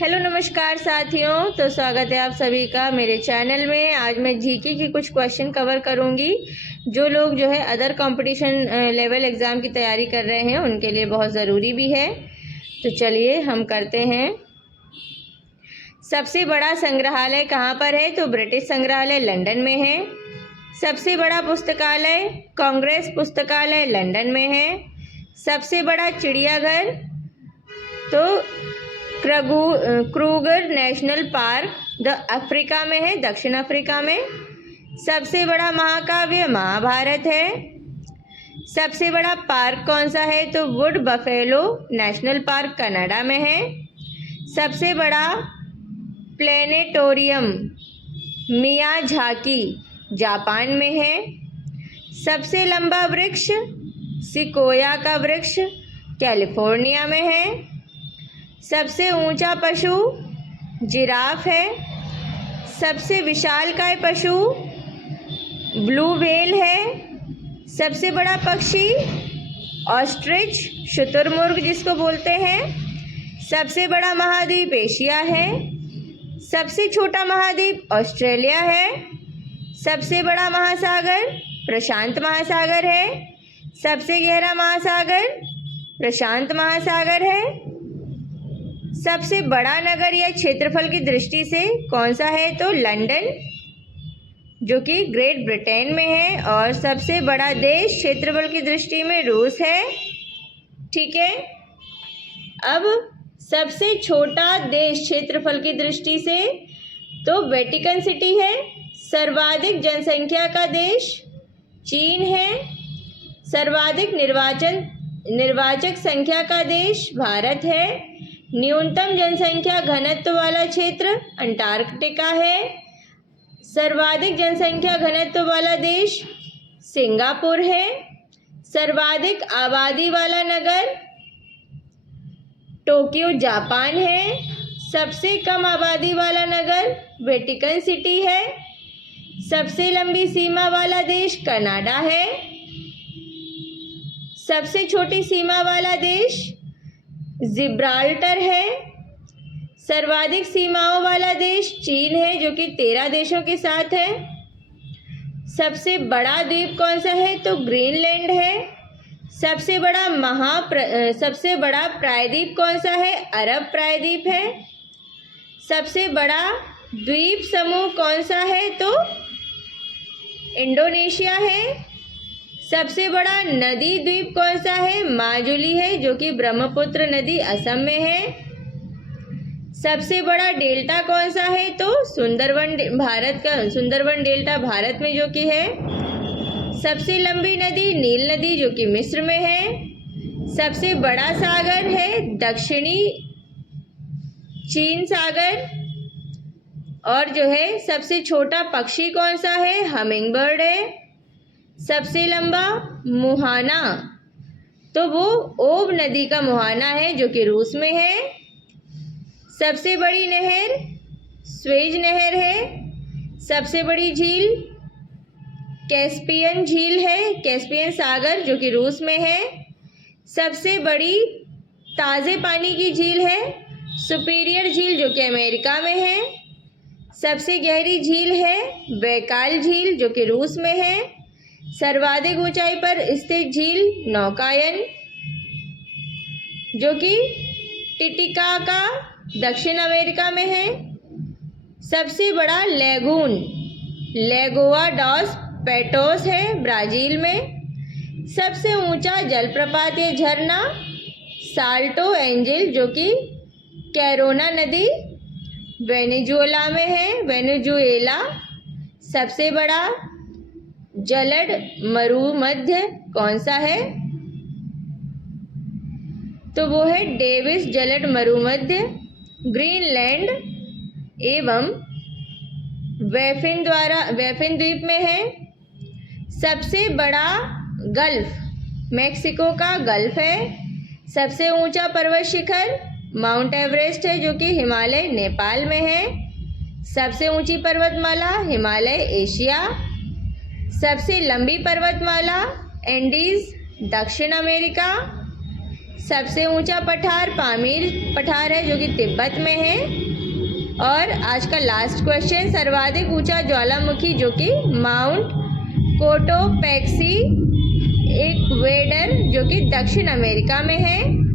Hello नमस्कार साथियों, तो स्वागत है आप सभी का मेरे चैनल में। आज मैं जीके की कुछ क्वेश्चन कवर करूंगी जो लोग अदर कंपटीशन लेवल एग्ज़ाम की तैयारी कर रहे हैं उनके लिए बहुत ज़रूरी भी है। तो चलिए हम करते हैं। सबसे बड़ा संग्रहालय कहाँ पर है? तो ब्रिटिश संग्रहालय लंदन में है। सबसे बड़ा पुस्तकालय कांग्रेस पुस्तकालय लंदन में है। सबसे बड़ा चिड़ियाघर तो क्रूगर नेशनल पार्क अफ्रीका में है, दक्षिण अफ्रीका में। सबसे बड़ा महाकाव्य महाभारत है। सबसे बड़ा पार्क कौन सा है? तो would buffalo national park Canada में है। सबसे बड़ा प्लेनेटोरियम मियाझाकी जापान में है। सबसे लंबा वृक्ष सिकोया का वृक्ष कैलिफोर्निया में है। सबसे ऊंचा पशु जिराफ है। सबसे विशालकाय पशु ब्लू व्हेल है। सबसे बड़ा पक्षी ऑस्ट्रिच शुतुरमुर्ग जिसको बोलते हैं। सबसे बड़ा महाद्वीप एशिया है। सबसे छोटा महाद्वीप ऑस्ट्रेलिया है। सबसे बड़ा महासागर प्रशांत महासागर है। सबसे गहरा महासागर प्रशांत महासागर है। सबसे बड़ा नगर या क्षेत्रफल की दृष्टि से कौन सा है? तो लंदन जो कि ग्रेट ब्रिटेन में है। और सबसे बड़ा देश क्षेत्रफल की दृष्टि में रूस है। ठीक है, अब सबसे छोटा देश क्षेत्रफल की दृष्टि से तो वेटिकन सिटी है। सर्वाधिक जनसंख्या का देश चीन है। सर्वाधिक निर्वाचक संख्या का देश भारत है। न्यूनतम जनसंख्या घनत्व वाला क्षेत्र अंटार्कटिका है। सर्वाधिक जनसंख्या घनत्व वाला देश सिंगापुर है। सर्वाधिक आबादी वाला नगर टोक्यो जापान है। सबसे कम आबादी वाला नगर वेटिकन सिटी है। सबसे लंबी सीमा वाला देश कनाडा है। सबसे छोटी सीमा वाला देश जिब्राल्टर है। सर्वाधिक सीमाओं वाला देश चीन है जो कि 13 देशों के साथ है। सबसे बड़ा द्वीप कौन सा है? तो ग्रीनलैंड है। सबसे बड़ा प्रायद्वीप कौन सा है? अरब प्रायद्वीप है। सबसे बड़ा द्वीप समूह कौन सा है? तो इंडोनेशिया है। सबसे बड़ा नदी द्वीप कौन सा है? माजुली है जो कि ब्रह्मपुत्र नदी असम में है। सबसे बड़ा डेल्टा कौन सा है? तो सुंदरवन डेल्टा भारत में जो कि है। सबसे लंबी नदी नील नदी जो कि मिस्र में है। सबसे बड़ा सागर है दक्षिणी चीन सागर। और सबसे छोटा पक्षी कौन सा है? हमिंगबर्ड है। सबसे लंबा मुहाना तो वो ओब नदी का मुहाना है जो कि रूस में है। सबसे बड़ी नहर स्वेज नहर है। सबसे बड़ी झील कैस्पियन झील है, कैस्पियन सागर जो कि रूस में है। सबसे बड़ी ताज़े पानी की झील है सुपीरियर झील जो कि अमेरिका में है। सबसे गहरी झील है बैकाल झील जो कि रूस में है। सर्वाधिक ऊंचाई पर स्थित झील नौकायन जो कि टिटिकाका दक्षिण अमेरिका में है। सबसे बड़ा लेगून लेगोआ डॉस पेटोस है ब्राज़ील में। सबसे ऊंचा जलप्रपात या झरना साल्टो एंजिल जो कि कैरोना नदी वेनेजुएला में है, वेनेजुएला। सबसे बड़ा जलद मरुमध्य कौन सा है? तो वो है डेविस जलद मरुमध्य ग्रीनलैंड एवं वेफिन द्वीप में है। सबसे बड़ा गल्फ मेक्सिको का गल्फ है। सबसे ऊंचा पर्वत शिखर माउंट एवरेस्ट है जो कि हिमालय नेपाल में है। सबसे ऊंची पर्वतमाला हिमालय एशिया। सबसे लंबी पर्वतमाला एंडीज दक्षिण अमेरिका। सबसे ऊंचा पठार पामीर पठार है जो कि तिब्बत में है। और आज का लास्ट क्वेश्चन, सर्वाधिक ऊंचा ज्वालामुखी जो कि माउंट कोटोपैक्सी इक्वेडर जो कि दक्षिण अमेरिका में है।